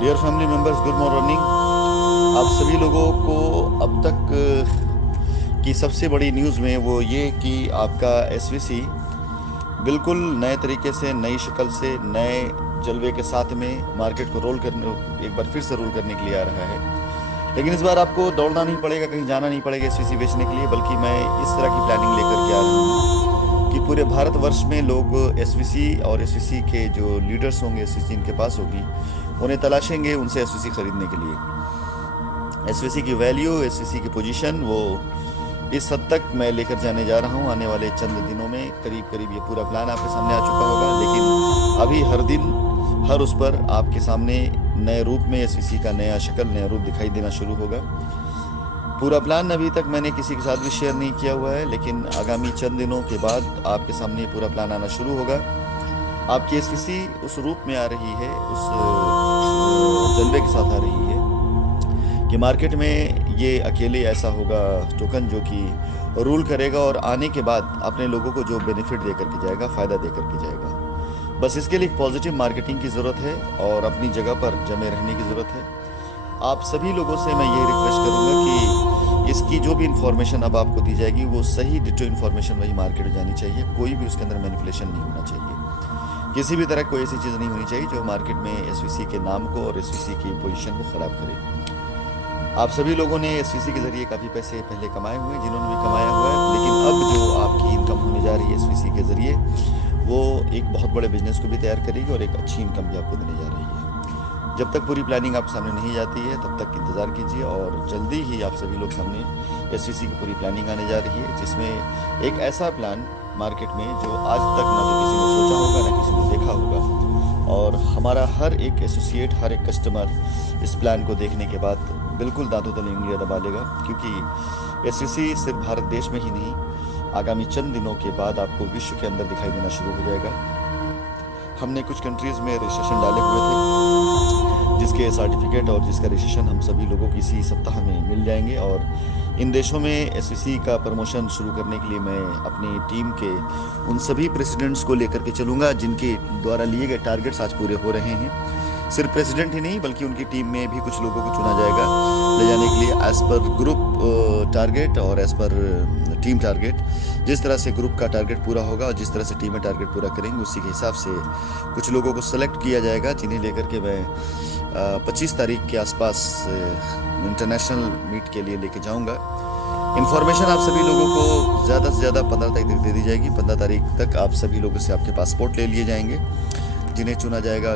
Dear family members, good morning. आप सभी लोगों को अब तक की सबसे बड़ी न्यूज़ में वो ये कि आपका एसवीसी बिल्कुल नए तरीके से, नई शक्ल से, नए जलवे के साथ में मार्केट को रोल करने, एक बार फिर से रोल करने के लिए आ रहा है। लेकिन इस बार आपको दौड़ना नहीं पड़ेगा, कहीं जाना नहीं पड़ेगा एसवीसी बेचने के लिए, बल्कि मैं इस तरह की प्लानिंग लेकर के आ रहा हूँ कि पूरे भारतवर्ष में लोग एसवीसी और एसवीसी के जो लीडर्स होंगे, एसवीसी इनके पास होगी, उन्हें तलाशेंगे उनसे एसवीसी खरीदने के लिए। एसवीसी की वैल्यू, एसवीसी की पोजीशन, वो इस हद तक मैं लेकर जाने जा रहा हूँ। आने वाले चंद दिनों में करीब करीब ये पूरा प्लान आपके सामने आ चुका होगा, लेकिन अभी हर दिन, हर उस पर आपके सामने नए रूप में एसवीसी का नया शक्ल, नया रूप दिखाई देना शुरू होगा। पूरा प्लान अभी तक मैंने किसी के साथ भी शेयर नहीं किया हुआ है, लेकिन आगामी चंद दिनों के बाद आपके सामने ये पूरा प्लान आना शुरू होगा। आपकी एसवीसी उस रूप में आ रही है, उस जलवे के साथ आ रही है कि मार्केट में ये अकेले ऐसा होगा टोकन जो कि रूल करेगा और आने के बाद अपने लोगों को जो बेनिफिट दे करके जाएगा, फ़ायदा दे करके जाएगा। बस इसके लिए एक पॉजिटिव मार्केटिंग की ज़रूरत है और अपनी जगह पर जमे रहने की ज़रूरत है। आप सभी लोगों से मैं ये रिक्वेस्ट करूंगा कि इसकी जो भी इंफॉर्मेशन अब आपको दी जाएगी वो सही डिटो इन्फॉर्मेशन वही मार्केट में जानी चाहिए। कोई भी उसके अंदर मैनिपुलेशन नहीं होना चाहिए। किसी भी तरह कोई ऐसी चीज़ नहीं होनी चाहिए जो मार्केट में एसवीसी के नाम को और एसवीसी की पोजीशन को ख़राब करे। आप सभी लोगों ने एसवीसी के जरिए काफ़ी पैसे पहले कमाए हुए हैं, जिन्होंने भी कमाया हुआ है, लेकिन अब जो आपकी इनकम होने जा रही है एसवीसी के जरिए, वो एक बहुत बड़े बिजनेस को भी तैयार करेगी और एक अच्छी इनकम भी आपको देने जा रही है। जब तक पूरी प्लानिंग आपके सामने नहीं जाती है तब तक इंतज़ार कीजिए और जल्दी ही आप सभी लोग सामने एसवीसी की पूरी प्लानिंग आने जा रही है, जिसमें एक ऐसा प्लान मार्केट में जो आज तक ना तो किसी ने सोचा होगा, ना किसी ने देखा होगा। और हमारा हर एक एसोसिएट, हर एक कस्टमर इस प्लान को देखने के बाद बिल्कुल दांतों तले उंगलियां दबा लेगा, क्योंकि एसवीसी सिर्फ भारत देश में ही नहीं, आगामी चंद दिनों के बाद आपको विश्व के अंदर दिखाई देना शुरू हो जाएगा। हमने कुछ कंट्रीज़ में रजिस्ट्रेशन डाले हुए थे, जिसके सर्टिफिकेट और जिसका रजिस्ट्रेशन हम सभी लोगों को इसी सप्ताह में मिल जाएंगे। और इन देशों में एसवीसी का प्रमोशन शुरू करने के लिए मैं अपनी टीम के उन सभी प्रेसिडेंट्स को लेकर के चलूँगा जिनके द्वारा लिए गए टारगेट्स आज पूरे हो रहे हैं। सिर्फ प्रेसिडेंट ही नहीं, बल्कि उनकी टीम में भी कुछ लोगों को चुना जाएगा ले जाने के लिए, एज पर ग्रुप टारगेट और एज पर टीम टारगेट। जिस तरह से ग्रुप का टारगेट पूरा होगा और जिस तरह से टीम में टारगेट पूरा करेंगे, उसी के हिसाब से कुछ लोगों को सेलेक्ट किया जाएगा, जिन्हें लेकर के मैं 25 तारीख के आसपास इंटरनेशनल मीट के लिए लेके जाऊंगा। इन्फॉर्मेशन आप सभी लोगों को ज़्यादा से ज़्यादा 15 तारीख तक दे दी जाएगी। 15 तारीख तक आप सभी लोगों से आपके पासपोर्ट ले लिए जाएंगे, जिन्हें चुना जाएगा।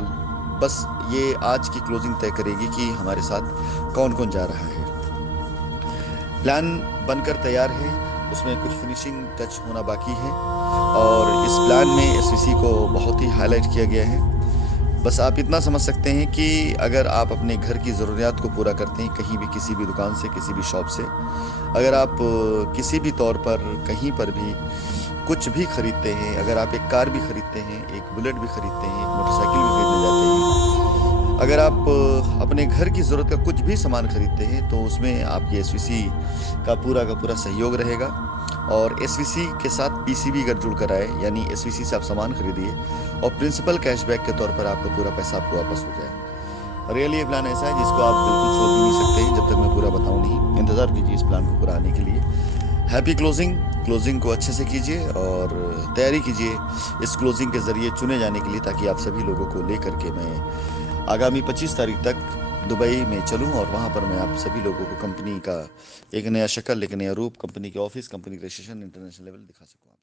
बस ये आज की क्लोजिंग तय करेगी कि हमारे साथ कौन कौन जा रहा है। प्लान बनकर तैयार है, उसमें कुछ फिनिशिंग टच होना बाकी है और इस प्लान में एसवीसी को बहुत ही हाईलाइट किया गया है। बस आप इतना समझ सकते हैं कि अगर आप अपने घर की ज़रूरियात को पूरा करते हैं, कहीं भी, किसी भी दुकान से, किसी भी शॉप से, अगर आप किसी भी तौर पर कहीं पर भी कुछ भी खरीदते हैं, अगर आप एक कार भी खरीदते हैं, एक बुलेट भी खरीदते हैं, एक मोटरसाइकिल भी खरीदने जाते हैं, अगर आप अपने घर की ज़रूरत का कुछ भी सामान खरीदते हैं, तो उसमें आपकी एसवीसी का पूरा सहयोग रहेगा। और एसवीसी के साथ पीसीबी अगर जुड़ कर आए, यानी एसवीसी से आप सामान खरीदिए और प्रिंसिपल कैशबैक के तौर पर आपका पूरा पैसा आपको वापस हो जाए। रियली ये प्लान ऐसा है जिसको आप बिल्कुल सोच भी नहीं सकते हैं जब तक मैं पूरा बताऊं नहीं। इंतज़ार कीजिए इस प्लान को पूरा आने के लिए। Happy closing. क्लोजिंग को अच्छे से कीजिए और तैयारी कीजिए इस क्लोजिंग के ज़रिए चुने जाने के लिए, ताकि आप सभी लोगों को ले करके मैं आगामी 25 तारीख तक दुबई में चलूं और वहां पर मैं आप सभी लोगों को कंपनी का एक नया शक्ल, एक नया रूप, कंपनी के ऑफिस, कंपनी के रजिस्ट्रेशन इंटरनेशनल लेवल दिखा सकूं।